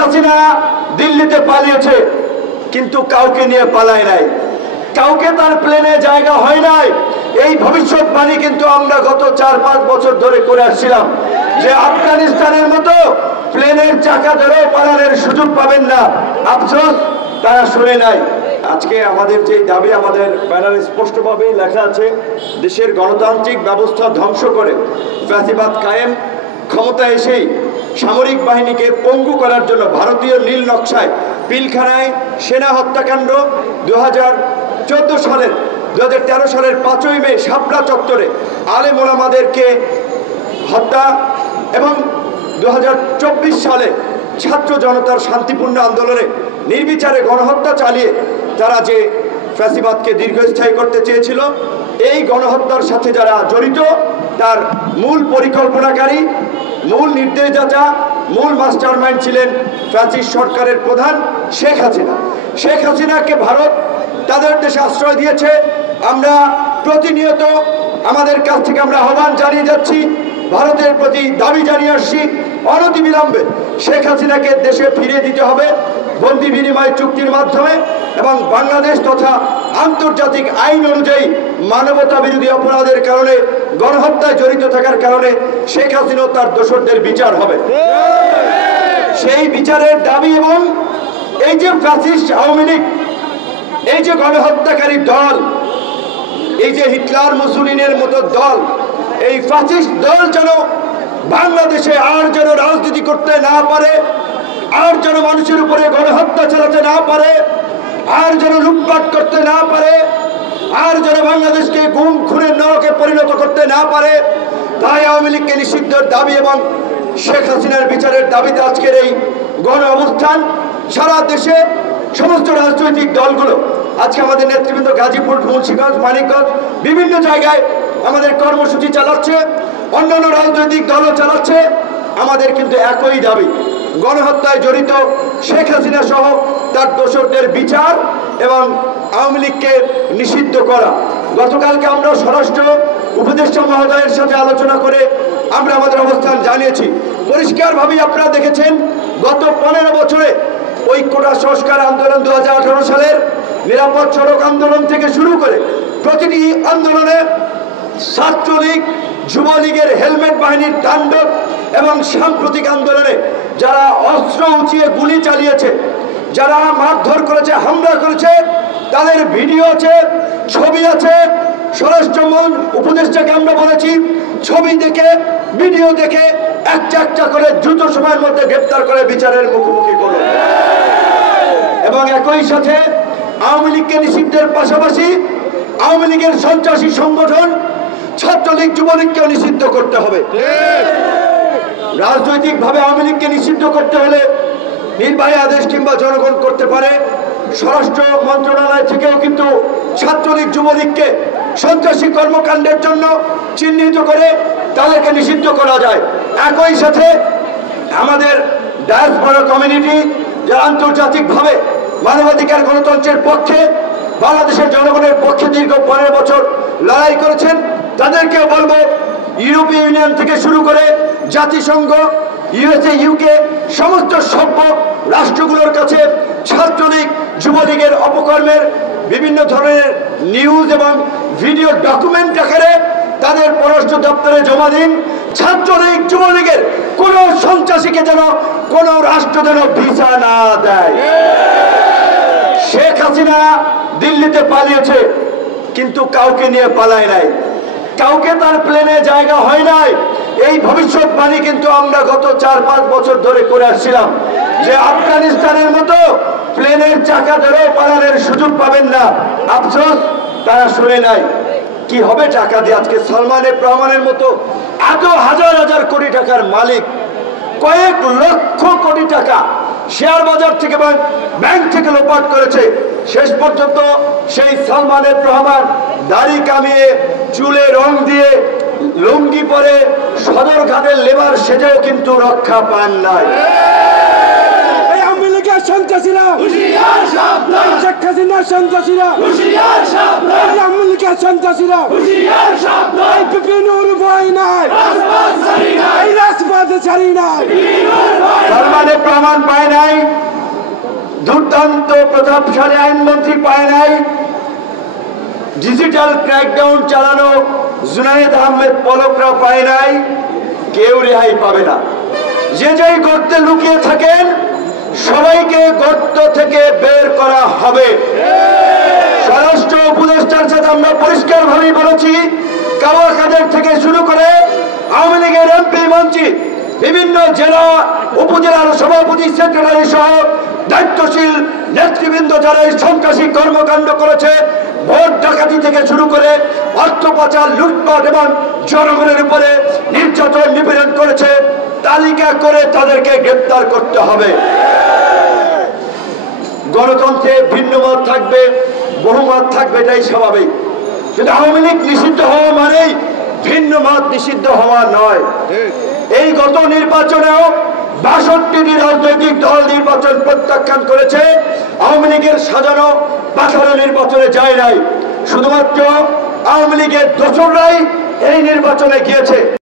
হাসিনা দিল্লিতে পালিয়েছে, কিন্তু কাউকে নিয়ে পালায় নাই, কাউকে তার প্লেনে জায়গা হয় নাই। এই ভবিষ্যৎবাণী কিন্তু আমরা গত 4-5 বছর ধরে করে আসছিলাম যে আফগানিস্তানের মতো প্লেনের চাকা ধরেও পালানোর সুযোগ পাবেন না। আফসোস তারা শুনে নাই। আজকে আমাদের যে দাবি, আমাদের ব্যানারে স্পষ্টভাবে লেখা আছে, দেশের গণতান্ত্রিক ব্যবস্থা ধ্বংস করে ফ্যাসিবাদ কায়েম ক্ষমতা এসেই সামরিক বাহিনীকে পঙ্গু করার জন্য ভারতীয় নীল নকশায় পিলখানায় সেনা হত্যাকাণ্ড 2013 সালের 5ই মে শাপলা চত্বরে আলেম ওলামাদেরকে হত্যা এবং 2024 সালে ছাত্র জনতার শান্তিপূর্ণ আন্দোলনে নির্বিচারে গণহত্যা চালিয়ে তারা যে ফ্যাসিবাদকে দীর্ঘস্থায়ী করতে চেয়েছিল, এই গণহত্যার সাথে যারা জড়িত তার মূল পরিকল্পনাকারী, মূল নির্দেশদাতা, মূল মাস্টারমাইন্ড ছিলেন ফ্যাসিস্ট সরকারের প্রধান শেখ হাসিনা। শেখ হাসিনাকে ভারত তাদের দেশে আশ্রয় দিয়েছে। আমরা প্রতিনিয়ত আমাদের কাছ থেকে আমরা আহ্বান জানিয়ে যাচ্ছি, ভারতের প্রতি দাবি জানিয়ে আসছি, অনতিবিলম্বে শেখ হাসিনাকে দেশে ফিরিয়ে দিতে হবে বন্দি বিনিময় চুক্তির মাধ্যমে, এবং বাংলাদেশ তথা আন্তর্জাতিক আইন অনুযায়ী মানবতা বিরোধী অপরাধের কারণে, গণহত্যায় জড়িত থাকার কারণে শেখ হাসিনা তার দোষরদের বিচার হবে। সেই বিচারের দাবি এবং এই যে ফ্যাসিস্ট আওয়ামী লীগ, এই যে গণহত্যাকারী দল, এই যে হিটলার মুসলিনের মতো দল, এই ফ্যাসিস্ট দল যেন বাংলাদেশে আর যেন রাজনীতি করতে না পারে, আর যেন মানুষের উপরে গণহত্যা চালাতে না পারে, আর যেন লুটপাট করতে না পারে, আর যেন বাংলাদেশকে গুম খুনের নরকে পরিণত করতে না পারে, তাই আওয়ামী লীগকে নিষিদ্ধের দাবি এবং শেখ হাসিনার বিচারের দাবিতে আজকের এই গণ অবস্থান। সারা দেশে সমস্ত রাজনৈতিক দলগুলো আজকে আমাদের নেতৃবৃন্দ গাজীপুর, মুন্সিগঞ্জ, মানিকগঞ্জ বিভিন্ন জায়গায় আমাদের কর্মসূচি চালাচ্ছে, অন্যান্য রাজনৈতিক দলও চালাচ্ছে। আমাদের কিন্তু একই দাবি, গণহত্যায় জড়িত শেখ হাসিনা সহ তার দোষরদের বিচার এবং আওয়ামী লীগকে নিষিদ্ধ করা। গতকালকে আমরা স্বরাষ্ট্র উপদেষ্টা মহোদয়ের সাথে আলোচনা করে আমরা আমাদের অবস্থান জানিয়েছি। পরিষ্কারভাবেই আপনারা দেখেছেন, গত 15 বছরে ওই কোটা সংস্কার আন্দোলন, 2018 সালের নিরাপদ সড়ক আন্দোলন থেকে শুরু করে প্রতিটি আন্দোলনে ছাত্রলীগ, যুবলীগের হেলমেট বাহিনীর তাণ্ডব এবং সাম্প্রতিক আন্দোলনে যারা অস্ত্র উঁচিয়ে গুলি চালিয়েছে, যারা মারধর করেছে, হামলা করেছে, তাদের ভিডিও আছে, ছবি আছে। স্বরাষ্ট্র উপদেষ্টাকে আমরা বলেছি, ছবি দেখে, ভিডিও দেখে একটা করে দ্রুত সময়ের মধ্যে গ্রেপ্তার করে বিচারের মুখোমুখি করুন, এবং একই সাথে আওয়ামী লীগকে নিষিদ্ধের পাশাপাশি আওয়ামী লীগের সন্ত্রাসী সংগঠন ছাত্রলীগ, যুবলীগকেও নিষিদ্ধ করতে হবে। রাজনৈতিকভাবে আওয়ামী লীগকে নিষিদ্ধ করতে হলে নির্বাহী আদেশ কিংবা জনগণ করতে পারে। স্বরাষ্ট্র মন্ত্রণালয় থেকেও কিন্তু ছাত্রলীগ, যুবলীগকে সন্ত্রাসী কর্মকাণ্ডের জন্য চিহ্নিত করে তাদেরকে নিষিদ্ধ করা যায়। একই সাথে আমাদের ডায়াসপোরা কমিউনিটি, যারা আন্তর্জাতিকভাবে মানবাধিকার গণতন্ত্রের পক্ষে, বাংলাদেশের জনগণের পক্ষে দীর্ঘ 15 বছর লড়াই করেছেন, তাদেরকেও বলবো, ইউরোপীয় ইউনিয়ন থেকে শুরু করে জাতিসংঘ, USA, UK সমস্ত সভ্য রাষ্ট্রগুলোর কাছে ছাত্রলীগ, যুবলীগের অপকর্মের বিভিন্ন ধরনের নিউজ এবং ভিডিও ডকুমেন্ট আকারে তাদের পররাষ্ট্র দপ্তরে জমা দিন। ছাত্রলীগ, যুবলীগের কোন সন্ত্রাসীকে যেন কোন রাষ্ট্র যেন ভিসা না দেয়। শেখ হাসিনা দিল্লিতে পালিয়েছে, কিন্তু কাউকে নিয়ে পালায় নাই, কাউকে তার প্লেনে জায়গা হয় নাই। এই ভবিষ্যৎবাণী কিন্তু আমরা গত 4-5 বছর ধরে করে আসছিলাম যে আফগানিস্তানের মতো প্লেনের চাকা ধরেও পালানোর সুযোগ পাবেন না। আফসোস তারা শুনে নাই। কি হবে টাকা দিয়ে? আজকে সালমানের প্রমাণের মতো এত হাজার হাজার কোটি টাকার মালিক, কয়েক লক্ষ কোটি টাকা শেয়ার বাজার থেকে ব্যাংক থেকে লোপাট করেছে। শেষ পর্যন্ত সেই সালমানের রহমান দাড়ি কামিয়ে, চুলে রং দিয়ে, লুঙ্গি পরে সদরঘাটের লেবার সেজেও কিন্তু রক্ষা পান নাই। সন্ত্রাসীরা হাসিনা সন্ত্রাসীরা হুঁশিয়ার সাবধান, আওয়ামী লীগের সন্ত্রাসীরা হুঁশিয়ার সাবধান, এই বিপিনুর ভয় নাই, রাজপথ ছাড়ি নাই, এই রাজপথে ছাড়ি নাই। বিপিনুর ভয় তার মানে প্রমাণ পায় নাই, দুর্দান্ত প্রতাপশালী আইনমন্ত্রী পায় নাই, ডিজিটাল ক্র্যাকডাউন চালানো জুনায়েদ আহমেদ পলকরা পায় নাই, কেউ রেহাই পাবে না। যে যেই গর্তে লুকিয়ে থাকেন সবাইকে গর্ত থেকে বের করা হবে। স্বরাষ্ট্র উপদেষ্টার সাথে আমরা পরিষ্কারভাবে বলেছি, কাওয়া কাদের থেকে শুরু করে আওয়ামী লীগের এমপি মন্ত্রী, বিভিন্ন জেলা উপজেলার সভাপতি সেক্রেটারি সহ দায়িত্বশীল নেতৃবৃন্দ যারা এই সন্ত্রাসী কর্মকাণ্ড করেছে, ভোট ডাকাতি থেকে শুরু করে অর্থ পাচার, লুটপাট এবং জনগণের উপরে নির্যাতন নিপীড়ন করেছে, তালিকা করে তাদেরকে গ্রেপ্তার করতে হবে। গণতন্ত্রে ভিন্ন মত থাকবে, বহুমত থাকবে, এটাই স্বাভাবিক। কিন্তু আওয়ামী লীগ নিষিদ্ধ হওয়া মানেই ভিন্ন মত নিষিদ্ধ হওয়া নয়। এই গত নির্বাচনেও ৬২টি রাজনৈতিক দল নির্বাচন প্রত্যাখ্যান করেছে। আওয়ামী লীগের সাজানো পাঠানো নির্বাচনে যায় নাই, শুধুমাত্র আওয়ামী লীগের দোসররাই এই নির্বাচনে গিয়েছে।